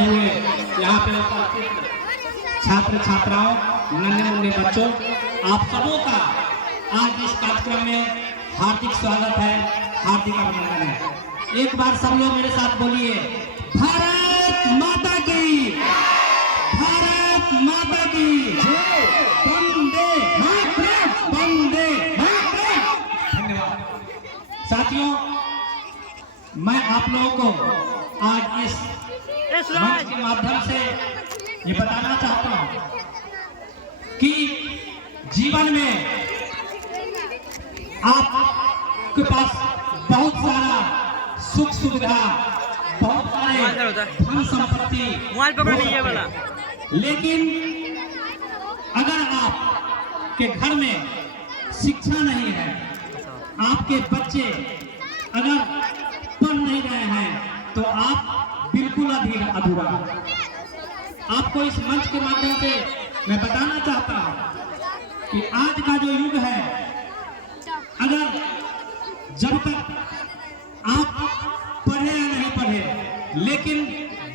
हुए यहाँ पे उपस्थित छात्र छात्राओं, नन्हे मुन्ने बच्चों, आप सबों का आज इस कार्यक्रम में हार्दिक स्वागत है, हार्दिक अभिनंदन है। एक बार सब लोग मेरे साथ बोलिए, भारत माता की, भारत माता की, वंदे मातरम, वंदे मातरम। धन्यवाद साथियों, मैं आप लोगों को आज इस मंच के माध्यम से ये बताना चाहता हूं कि जीवन में आपके पास बहुत सारा सुख सुविधा, बहुत सारे धन संपत्ति, लेकिन अगर आपके घर में शिक्षा नहीं है, आपके बच्चे अगर पढ़ नहीं रहे हैं, तो आप बिल्कुल अधूरा। आपको इस मंच के माध्यम से मैं बताना चाहता हूं कि आज का जो युग है, अगर जब तक आप पढ़े या नहीं पढ़े, लेकिन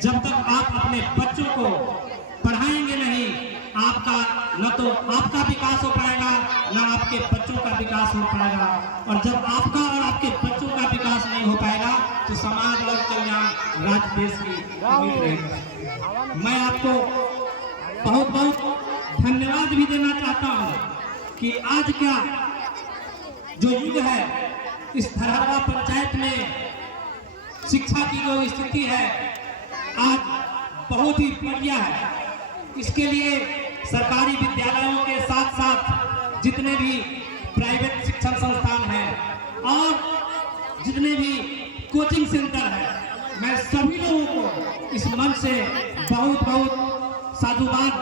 जब तक आप अपने बच्चों को पढ़ाएंगे नहीं, आपका न तो आपका विकास हो पाएगा, न आपके बच्चों का विकास हो पाएगा। और जब आपका और आपके बच्चों का विकास नहीं हो पाएगा, तो समाज और कल्याण राज्य देश की उम्मीद रहेगी। मैं आपको बहुत बहुत धन्यवाद भी देना चाहता हूं कि आज का जो युग है, इस धरहरा पंचायत में शिक्षा की जो स्थिति है आज बहुत ही बढ़िया है। इसके लिए सरकारी विद्यालयों के साथ साथ जितने भी प्राइवेट शिक्षण संस्थान हैं और जितने भी कोचिंग सेंटर हैं, मैं सभी लोगों को इस मंच से बहुत बहुत साधुवाद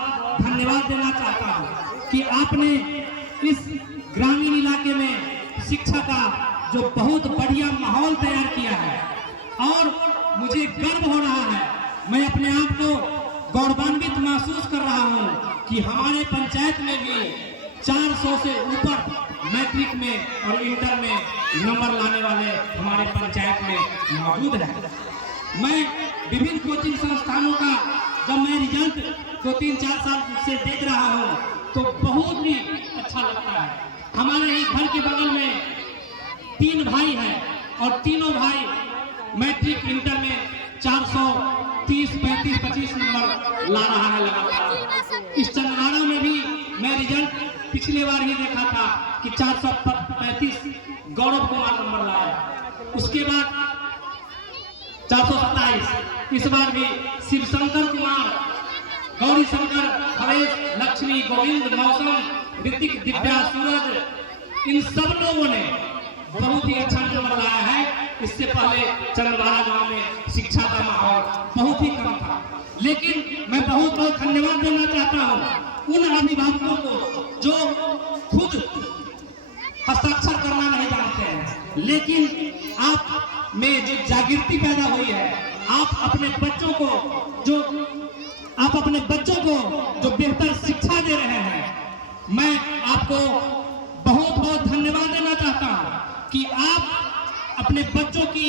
धन्यवाद देना चाहता हूं कि आपने इस ग्रामीण इलाके में शिक्षा का जो बहुत बढ़िया माहौल तैयार किया है। और मुझे गर्व हो रहा है, मैं अपने आप को गौरवान्वित महसूस कर रहा हूं कि हमारे पंचायत में भी 400 से ऊपर मैट्रिक में और इंटर में नंबर लाने वाले हमारे पंचायत में मौजूद हैं। मैं विभिन्न कोचिंग संस्थानों का जब मैं रिजल्ट को 3-4 साल से देख रहा हूं, तो बहुत ही अच्छा लगता है। हमारे ही घर के बगल में 3 भाई हैं और तीनों भाई मैट्रिक इंटर में 430, 35, 25 नंबर ला रहा है लगातार। इस चंद्रवाड़ा में भी मैं रिजल्ट पिछले बार ही देखा था कि 435 गौरव कुमार नंबर लाया, उसके बाद 427, इस बार भी शिवशंकर कुमार, गौरी शंकर, हरेश, लक्ष्मी, गोविंद, मौसम, ऋतिक, दिव्या, सूरज, इन सब लोगों ने बहुत ही अच्छा नंबर लाया है। इससे पहले चंद्रवाड़ा गांव में शिक्षा का माहौल बहुत ही कम था, लेकिन मैं बहुत बहुत धन्यवाद देना चाहता हूं उन अभिभावकों को जो खुद हस्ताक्षर करना नहीं जानते हैं, लेकिन आप में जो जागृति पैदा हुई है, आप अपने बच्चों को जो बेहतर शिक्षा दे रहे हैं, मैं आपको बहुत बहुत धन्यवाद देना चाहता हूं कि आप अपने बच्चों की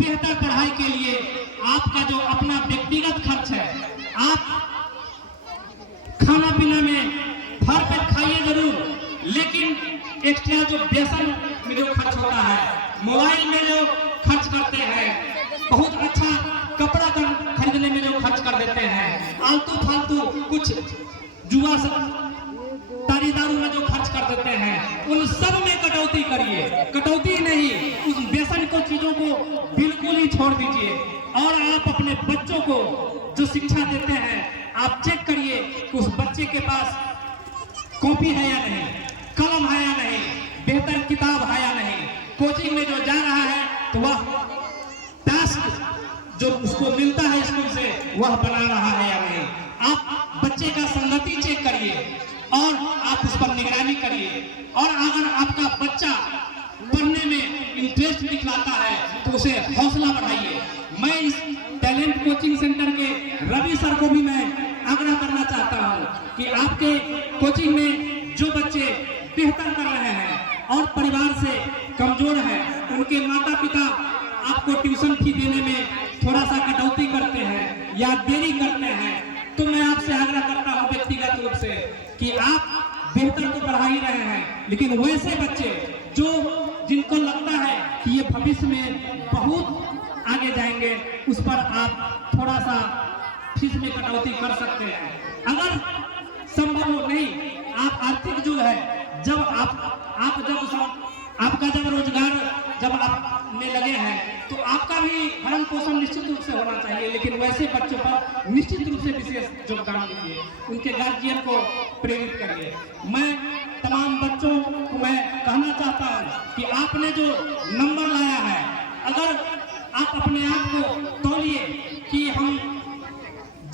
बेहतर पढ़ाई के लिए आपका जो अपना व्यक्तिगत खर्च है, आप खाना पीना में भर पेट खाइए जरूर, लेकिन एक्स्ट्रा जो बेसन में जो खर्च होता है, मोबाइल में जो खर्च करते हैं, बहुत अच्छा कपड़ा खरीदने में जो खर्च कर देते हैं, आलतू फालतू कुछ जुआ तारी दारू में जो खर्च कर देते हैं, उन सब में कटौती करिए। कटौती नहीं, उस बेसन को चीजों को बिल्कुल ही छोड़ दीजिए। और आप अपने बच्चों को जो शिक्षा देते हैं, आप चेक करिए कि उस बच्चे के पास कॉपी है या नहीं, कलम है या नहीं, बेहतर किताब है या नहीं, कोचिंग में जो जा रहा है तो वह टास्क जो उसको मिलता है स्कूल से वह बना रहा है या नहीं। आप बच्चे का संगति चेक करिए और आप उस पर निगरानी करिए। और अगर आपका बच्चा पढ़ने में इंटरेस्ट दिखलाता है तो उसे हौसला बढ़ाइए। मैं इस टैलेंट कोचिंग सेंटर के रवि सर को भी मैं आग्रह करना चाहता हूं कि आपके कोचिंग में जो बच्चे बेहतर कर रहे हैं और परिवार से कमजोर हैं, उनके माता पिता आपको ट्यूशन फी देने में थोड़ा सा कटौती करते हैं या देरी करते हैं तो मैं आपसे आग्रह करता हूं व्यक्तिगत रूप से कि आप बेहतर तो पढ़ा ही रहे हैं, लेकिन वैसे बच्चे जो जिनको लगता है कि ये भविष्य में बहुत आगे जाएंगे, उस पर आप थोड़ा सा फीस में कटौती कर सकते हैं। अगर संभव हो नहीं, आप आर्थिक युग है, जब आपका जब रोजगार जब आप में लगे हैं तो आपका भी भरण पोषण निश्चित रूप से होना चाहिए, लेकिन वैसे बच्चों पर निश्चित रूप से विशेष योगदान दीजिए, उनके गार्जियन को प्रेरित करिए। मैं तमाम बच्चों को मैं कहना चाहता हूं कि आपने जो नंबर लाया है, अगर आप अपने आप को तौलिए कि हम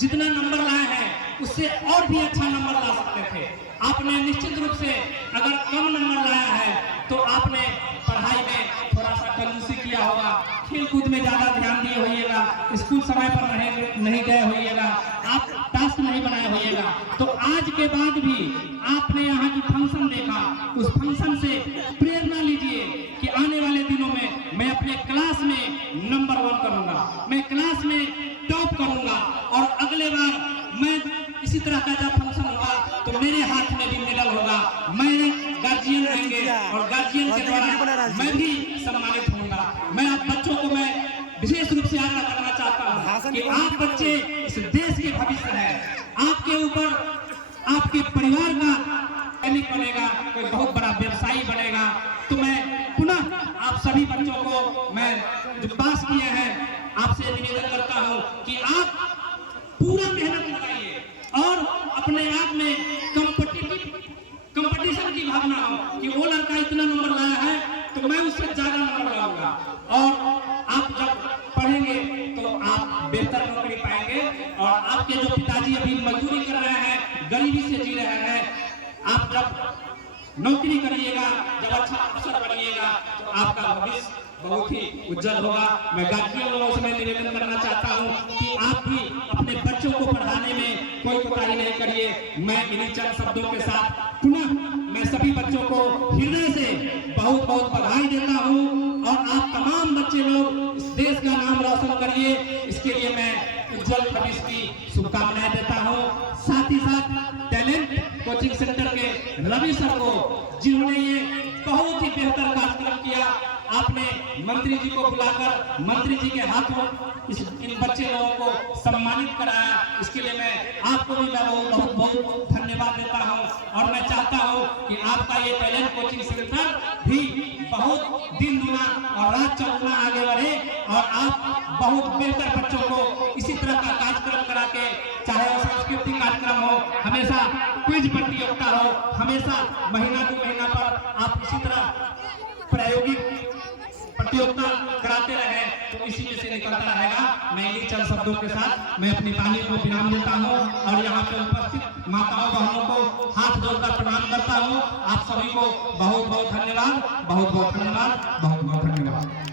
जितना नंबर लाए हैं उससे और भी अच्छा नंबर ला सकते थे। आपने निश्चित रूप से अगर कम नंबर लाया है तो आपने पढ़ाई में थोड़ा सा कंजूसी किया होगा, खेल कूद में ज्यादा ध्यान दिए होइएगा, स्कूल समय पर नहीं गए होइएगा, आप टास्क नहीं बनाए होइएगा। तो आज के बाद भी आपने यहाँ की फंक्शन देखा, उस फंक्शन से प्रेरणा लीजिए कि आने वाले दिनों में मैं अपने क्लास में नंबर 1 करूंगा, मैं क्लास में टॉप करूंगा, और अगले बार मैं इसी तरह का जब फंक्शन होगा तो मेरे हाथ में भी मेडल होगा, मेरे गार्जियन रहेंगे और गार्जियन के द्वारा मैं भी सम्मानित होऊंगा। मैं आप बच्चों को मैं विशेष रूप से आग्रह करना चाहता हूं कि आप बच्चे इस देश के भविष्य हैं, आपके ऊपर आपके परिवार का सैनिक बनेगा, कोई बहुत बड़ा व्यवसायी बनेगा। तो मैं पुनः आप सभी बच्चों को मैं जो पास किए हैं आपसे निवेदन करता हूं कि आप पूरा मेहनत लगाइए और अपने आप में कंपटीशन की भावना हो कि वो लड़का इतना नंबर लाया है तो मैं उससे ज्यादा नंबर लाऊंगा, और आप जब पढ़ेंगे तो आप बेहतर नौकरी पाएंगे। और आपके जो पिताजी अभी मजदूरी कर रहे हैं, गरीबी से जी रहे हैं, आप जब नौकरी करिएगा, जब अच्छा अफसर बनिएगा तो आपका भविष्य बहुत ही उज्जवल होगा। मैं गार्जियन लोगों से मैं निवेदन करना चाहता हूं कि आप भी अपने बच्चों को पढ़ाने में कोई कोताही नहीं करिए। मैं इन्हीं चंद शब्दों के साथ पुनः मैं सभी बच्चों को हृदय से बहुत बहुत बधाई देता हूं, और आप तमाम बच्चे लोग इस देश का नाम रोशन करिए, इसके लिए मैं उज्जवल भविष्य की शुभकामनाएं देता हूं। साथ ही साथ टैलेंट कोचिंग सेंटर के रवि सर को, जिन्होंने ये बहुत ही बेहतर कार्यक्रम किया, आपने मंत्री जी को बुलाकर मंत्री जी के हाथों इन बच्चे लोगों को सम्मानित कराया, इसके लिए मैं आपको भी मैं बहुत बहुत धन्यवाद देता हूं। और मैं चाहता हूं कि आपका ये टैलेंट कोचिंग सेंटर भी बहुत दिन दुना और रात चौगुना आगे बढ़े, और आप बहुत बेहतर बच्चों को इसी तरह का कार्यक्रम करा के, चाहे वो सांस्कृतिक कार्यक्रम हो, हमेशा क्विज प्रतियोगिता हो, हमेशा महीना 2 महीना पर आप इसी तरह प्रायोगिक प्रतियोगिता कराते रहे, तो इसी में से निकलता रहेगा। मैं इन्हीं चंद शब्दों के साथ मैं अपनी वाणी को विराम देता हूं, और यहाँ पे उपस्थित माताओं बहनों को हाथ जोड़कर प्रणाम करता हूं। आप सभी को बहुत बहुत धन्यवाद, बहुत बहुत धन्यवाद, बहुत बहुत धन्यवाद।